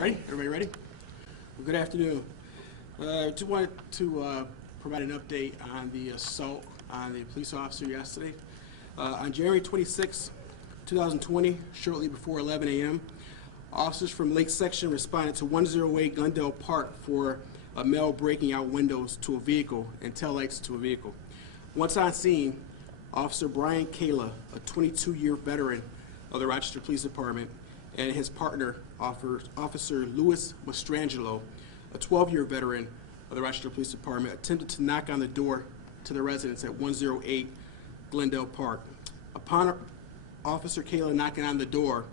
Ready? Everybody ready? Well, good afternoon. Just wanted to provide an update on the assault on the police officer yesterday. On January 26, 2020, shortly before 11 a.m., officers from Lake Section responded to 108 Glendale Park for a male breaking out windows to a vehicle and taillights to a vehicle. Once on scene, Officer Brian Kayla, a 22-year veteran of the Rochester Police Department, and his partner, Officer Louis Mastrangelo, a 12-year veteran of the Rochester Police Department, attempted to knock on the door to the residence at 108 Glendale Park. Upon Officer Kayla knocking on the door,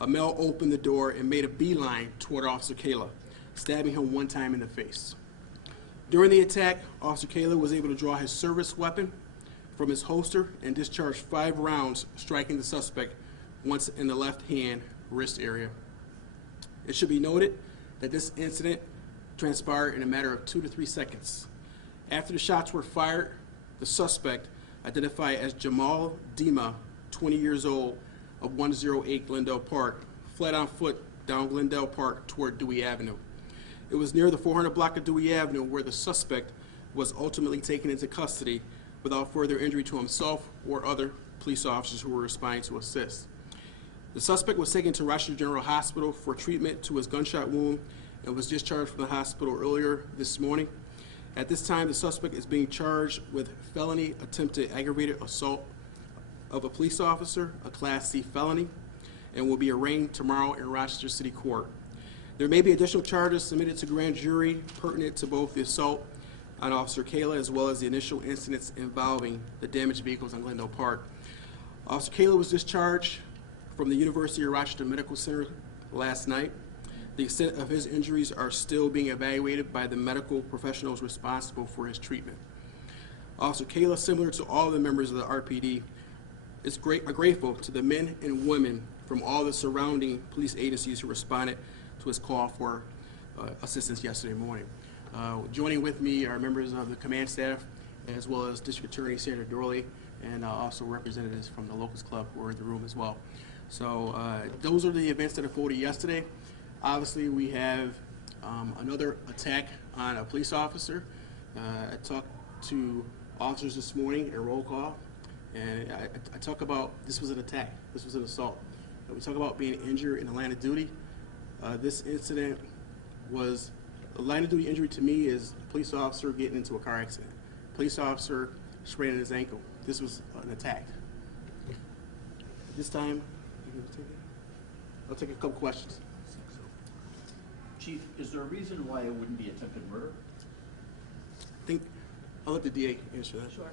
a male opened the door and made a beeline toward Officer Kayla, stabbing him one time in the face. During the attack, Officer Kayla was able to draw his service weapon from his holster and discharge 5 rounds, striking the suspect once in the left hand wrist area. It should be noted that this incident transpired in a matter of 2 to 3 seconds. After the shots were fired, the suspect, identified as Jamal Dima, 20 years old, of 108 Glendale Park, fled on foot down Glendale Park toward Dewey Avenue. It was near the 400 block of Dewey Avenue where the suspect was ultimately taken into custody without further injury to himself or other police officers who were responding to assist. The suspect was taken to Rochester General Hospital for treatment to his gunshot wound and was discharged from the hospital earlier this morning. At this time, the suspect is being charged with felony attempted aggravated assault of a police officer, a Class C felony, and will be arraigned tomorrow in Rochester City Court. There may be additional charges submitted to grand jury pertinent to both the assault on Officer Kayla as well as the initial incidents involving the damaged vehicles on Glendale Park. Officer Kayla was discharged from the University of Rochester Medical Center last night. The extent of his injuries are still being evaluated by the medical professionals responsible for his treatment. Officer Kayla, similar to all the members of the RPD, is grateful to the men and women from all the surrounding police agencies who responded to his call for assistance yesterday morning. Joining with me are members of the command staff, as well as District Attorney Senator Dorley, and also representatives from the Locust Club who are in the room as well. So those are the events that unfolded yesterday. Obviously, we have another attack on a police officer. I talked to officers this morning at roll call, and I talk about this was an attack. This was an assault. We talk about being injured in the line of duty. This incident was a line of duty injury to me is a police officer getting into a car accident. Police officer spraining his ankle. This was an attack. This time, I'll take a couple questions. Chief, is there a reason why it wouldn't be attempted murder? I think I'll let the DA answer that. Sure.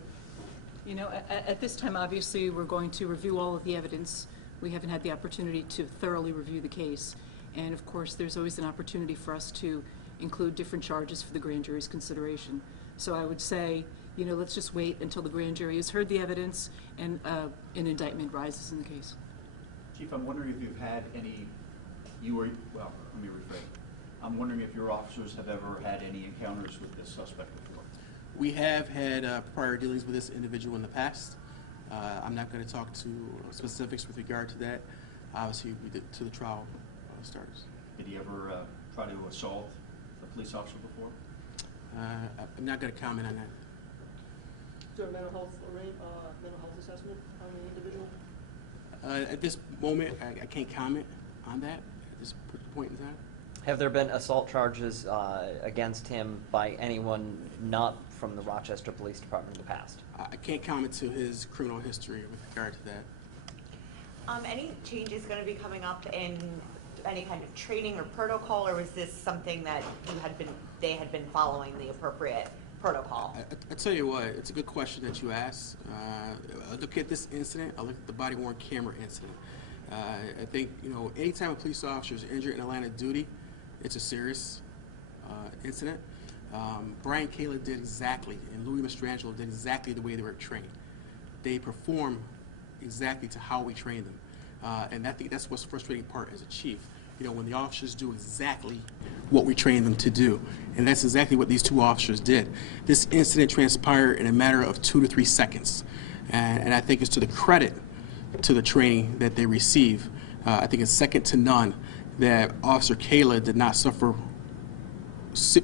You know, at this time, obviously, we're going to review all of the evidence. We haven't had the opportunity to thoroughly review the case. And of course, there's always an opportunity for us to include different charges for the grand jury's consideration. So I would say, you know, let's just wait until the grand jury has heard the evidence and an indictment rises in the case. Chief, I'm wondering if you've had any, let me rephrase. I'm wondering if your officers have ever had any encounters with this suspect before. We have had prior dealings with this individual in the past. I'm not going to talk to specifics with regard to that. Obviously, we did to the trial starters. Did he ever try to assault a police officer before? I'm not going to comment on that. Is there a mental health assessment on the individual? At this moment, I can't comment on that at this point in time. Have there been assault charges against him by anyone not from the Rochester Police Department in the past? I can't comment to his criminal history with regard to that. Any changes going to be coming up in any kind of training or protocol, or was this something that they had been following the appropriate protocol? I tell you what, it's a good question that you asked. I look at this incident. I look at the body-worn camera incident. I think, you know, anytime a police officer is injured in the line of duty, it's a serious incident. Brian Kayla did exactly, and Louis Mastrangelo did exactly the way they were trained. They perform exactly to how we train them. And I think that's what's frustrating part as a chief. You know, when the officers do exactly what we train them to do. And that's exactly what these 2 officers did. This incident transpired in a matter of 2 to 3 seconds. And I think it's to the credit to the training that they receive. I think it's second to none that Officer Kayla did not suffer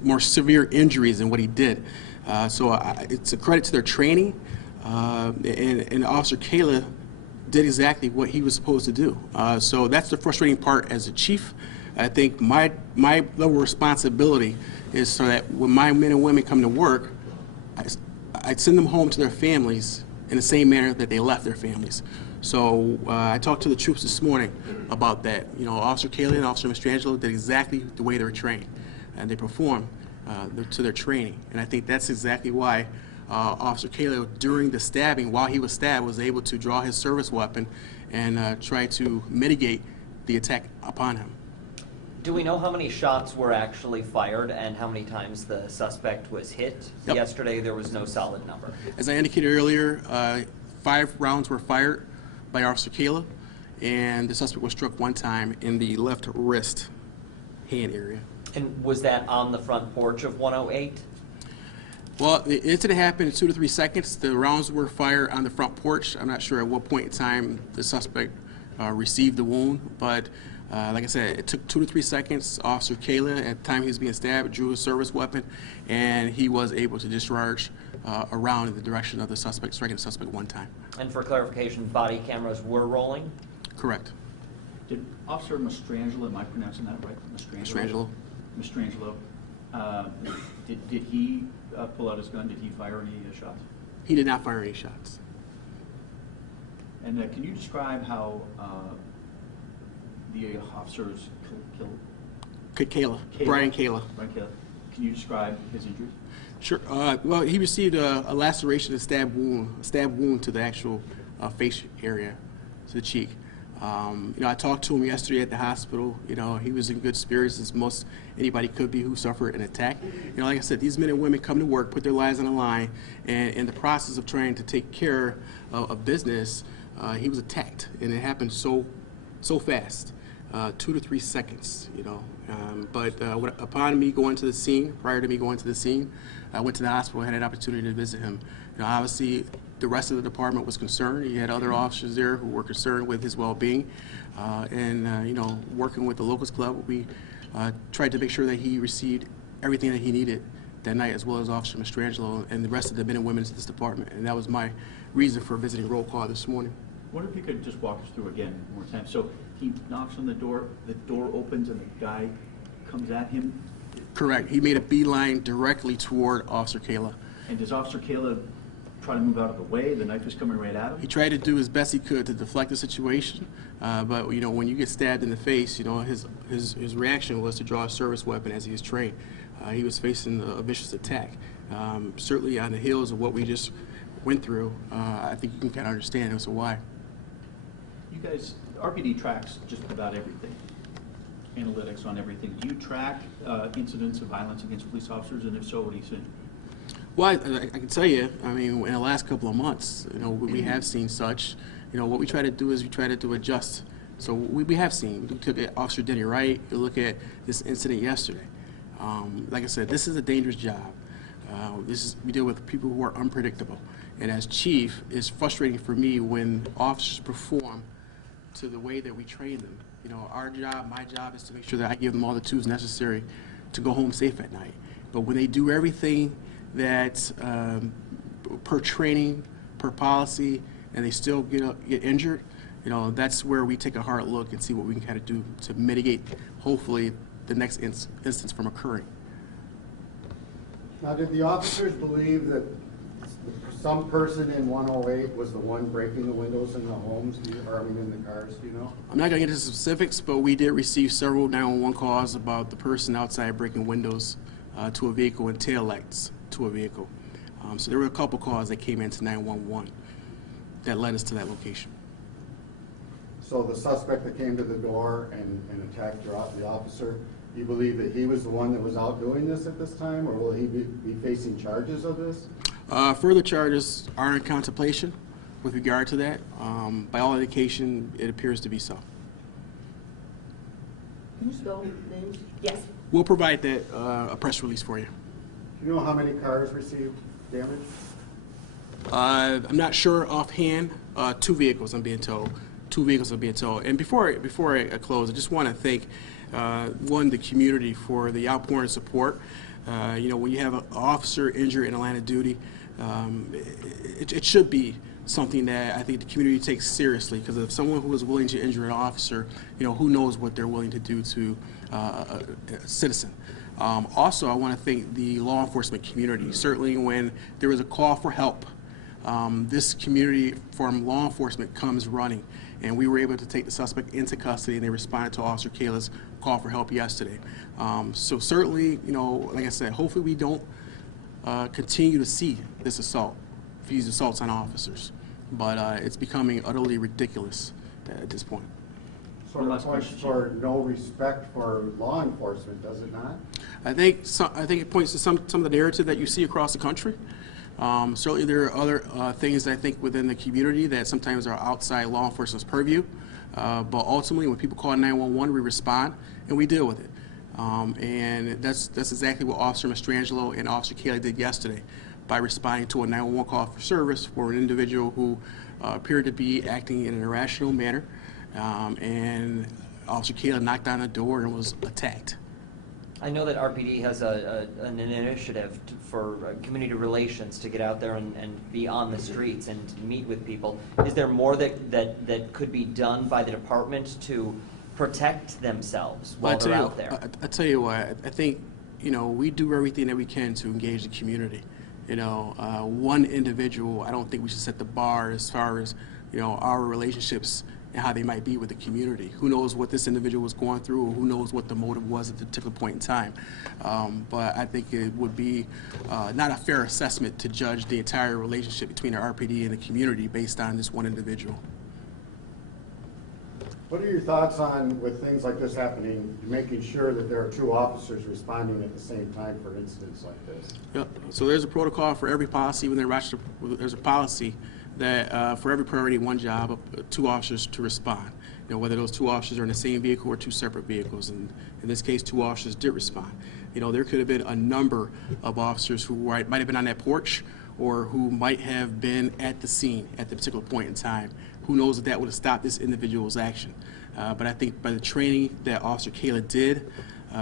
more severe injuries than what he did. It's a credit to their training, and Officer Kayla did exactly what he was supposed to do. So that's the frustrating part as a chief. I think my level of responsibility is so that when my men and women come to work, I send them home to their families in the same manner that they left their families. So I talked to the troops this morning about that. You know, Officer Kayla and Officer Mastrangelo did exactly the way they were trained, and they performed to their training. And I think that's exactly why Officer Kayla, during the stabbing, while he was stabbed, was able to draw his service weapon and try to mitigate the attack upon him. Do we know how many shots were actually fired and how many times the suspect was hit? Yep. Yesterday, there was no solid number. As I indicated earlier, 5 rounds were fired by Officer Kayla, and the suspect was struck one time in the left wrist hand area. And was that on the front porch of 108? Well, the incident happened in 2 to 3 seconds. The rounds were fired on the front porch. I'm not sure at what point in time the suspect received the wound, but like I said, it took 2 to 3 seconds. Officer Kayla, at the time he was being stabbed, drew his service weapon, and he was able to discharge around in the direction of the suspect, striking the suspect one time. And for clarification, body cameras were rolling? Correct. Did Officer Mastrangelo, am I pronouncing that right? Mastrangelo. Mastrangelo. Did he pull out his gun? Did he fire any shots? He did not fire any shots. And can you describe how the officers Kayla. Brian Kayla. Brian Kayla. Can you describe his injuries? Sure. Well, he received a laceration, a stab wound to the actual face area, to the cheek. You know, I talked to him yesterday at the hospital. You know, he was in good spirits, as most anybody could be who suffered an attack. You know, like I said, these men and women come to work, put their lives on the line, and in the process of trying to take care of business, he was attacked, and it happened so fast, 2 to 3 seconds. You know, upon me going to the scene, prior to me going to the scene, I went to the hospital, had an opportunity to visit him. You know, obviously, the rest of the department was concerned. He had other officers there who were concerned with his well-being. You know, working with the Locals Club, we tried to make sure that he received everything that he needed that night, as well as Officer Mastrangelo and the rest of the men and women in this department. And that was my reason for visiting roll call this morning. I wonder if you could just walk us through again one more time. So he knocks on the door opens, and the guy comes at him? Correct. He made a beeline directly toward Officer Kayla. And does Officer Kayla try to move out of the way? The knife was coming right at him? He tried to do as best he could to deflect the situation, but you know, when you get stabbed in the face, you know, his reaction was to draw a service weapon as he was trained. He was facing a vicious attack. Certainly on the heels of what we just went through, I think you can kind of understand as to why. You guys, RPD tracks just about everything, analytics on everything. Do you track incidents of violence against police officers, and if so, what do you see? Well, I can tell you, I mean, in the last couple of months, you know, we have seen such. You know, what we try to do is we try to adjust. So we have seen. We took Officer Denny Wright. You look at this incident yesterday. Like I said, this is a dangerous job. We deal with people who are unpredictable. And as chief, it's frustrating for me when officers perform to the way that we train them. You know, our job, my job, is to make sure that I give them all the tools necessary to go home safe at night. But when they do everything that per training, per policy, and they still get injured, you know, that's where we take a hard look and see what we can kind of do to mitigate, hopefully, the next instance from occurring. Now, did the officers believe that some person in 108 was the one breaking the windows in the homes, or I mean in the cars, do you know? I'm not going to get into specifics, but we did receive several 911 calls about the person outside breaking windows to a vehicle and tail lights to a vehicle. So there were a couple calls that came into 911 that led us to that location. So the suspect that came to the door and attacked the officer, you believe that he was the one that was out doing this at this time, or will he be facing charges of this? Further charges are in contemplation with regard to that. By all indication, it appears to be so. Can you spell names? Yes. We'll provide that a press release for you. Do you know how many cars received damage? I'm not sure offhand. 2 vehicles, I'm being told. 2 vehicles are being told. And before I close, I just want to thank one, the community for the outpouring support. You know, when you have an officer injured in the line of duty, it should be something that I think the community takes seriously, because if someone who is willing to injure an officer, you know, who knows what they're willing to do to a citizen. Also, I want to thank the law enforcement community. Certainly when there was a call for help, this community from law enforcement comes running, and we were able to take the suspect into custody, and they responded to Officer Kayla's call for help yesterday. So certainly, you know, like I said, hopefully we don't continue to see this assault, these assaults on officers, but it's becoming utterly ridiculous at this point. Sort of points for no respect for law enforcement, does it not? I think it points to some of the narrative that you see across the country. Certainly there are other things that I think within the community that sometimes are outside law enforcement's purview, but ultimately when people call 911, we respond and we deal with it. And that's exactly what Officer Mastrangelo and Officer Kayla did yesterday by responding to a 911 call for service for an individual who appeared to be acting in an irrational manner, and Officer Kayla knocked on the door and was attacked. I know that RPD has an initiative for community relations to get out there and be on the streets and meet with people. Is there more that could be done by the department to protect themselves while they're out there? I tell you what, I think, you know, we do everything that we can to engage the community. You know, one individual, I don't think we should set the bar as far as, you know, our relationships and how they might be with the community. Who knows what this individual was going through, or who knows what the motive was at the particular point in time. But I think it would be not a fair assessment to judge the entire relationship between the RPD and the community based on this one individual. What are your thoughts on, with things like this happening, making sure that there are two officers responding at the same time for incidents like this? Yep. So there's a protocol for every policy within Rochester. There's a policy that for every priority, one job, two officers to respond. You know, whether those two officers are in the same vehicle or two separate vehicles. And in this case, two officers did respond. You know, there could have been a number of officers who might have been on that porch, or who might have been at the scene at the particular point in time. Who knows if that would have stopped this individual's action. But I think by the training that Officer Kayla did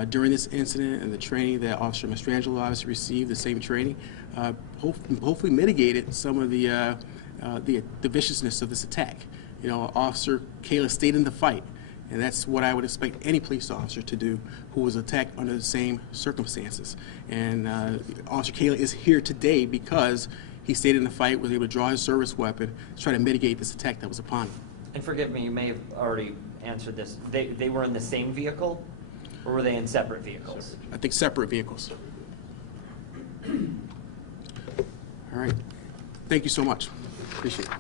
during this incident, and the training that Officer Mastrangelo obviously received, the same training, hopefully mitigated some of the viciousness of this attack. You know, Officer Kayla stayed in the fight, and that's what I would expect any police officer to do who was attacked under the same circumstances. And Officer Kayla is here today because he stayed in the fight, was able to draw his service weapon to try to mitigate this attack that was upon him. And forgive me, you may have already answered this. They were in the same vehicle, or were they in separate vehicles? I think separate vehicles. All right. Thank you so much. Appreciate it.